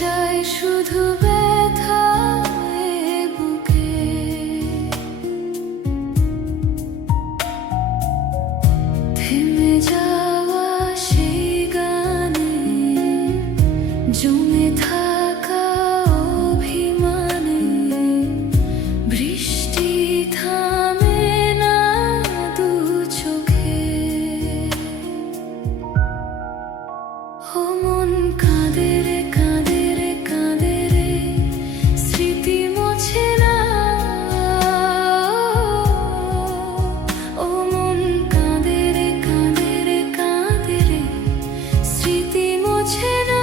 যায় শুধু ব্যথায় বুকে, থেমে যাওয়া সেই গানে জমে থাকা অভিমানে বৃষ্টি থামে না দু চোখে। ও মন কাঁদে রে কাঁদে রে কাঁদে রে, স্মৃতি মোছে না। ও মন কাঁদে রে কাঁদে রে কাঁদে রে, স্মৃতি মোছে না।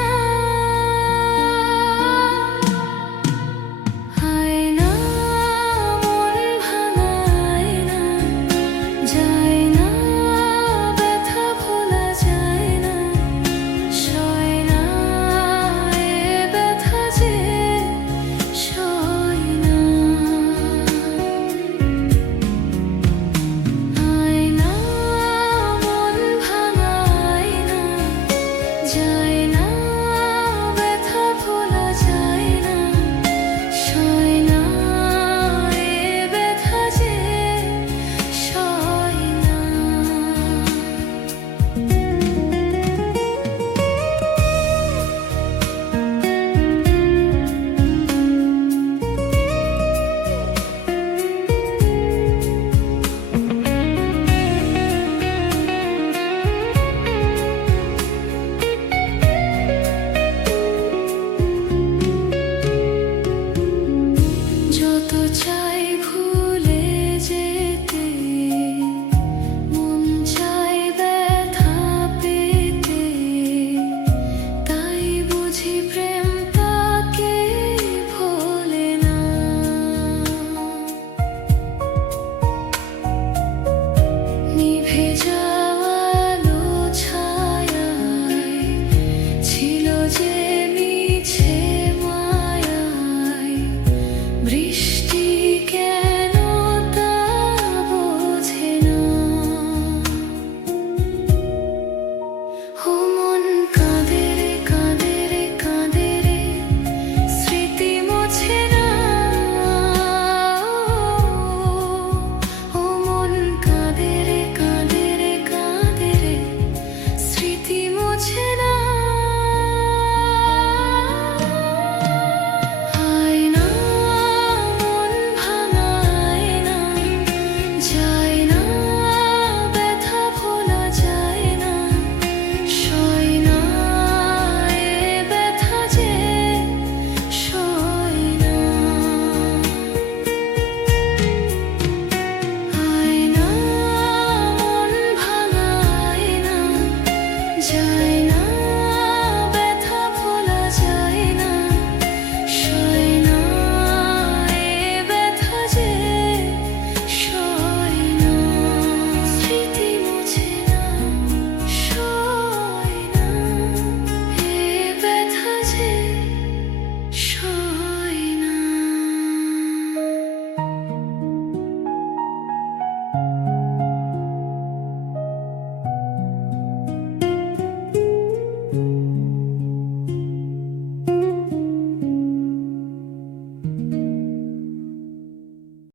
আয়না মন ভাঙায় না, যায় না ব্যথা ভোলা যায় না, সয় না এ ব্যথা যে সয় না। আয়না মন ভাঙায় না, যায় না ব্যথা ভোলা যায় না, সয় না এ ব্যথা যে সয় না। যত চাই ভুলে যেতে, মন চায় ব্যথা পেতে, তাই বুঝি প্রেম তাকে ভোলে না। নিভে যাওয়া আলো ছায়ায় ছিল যে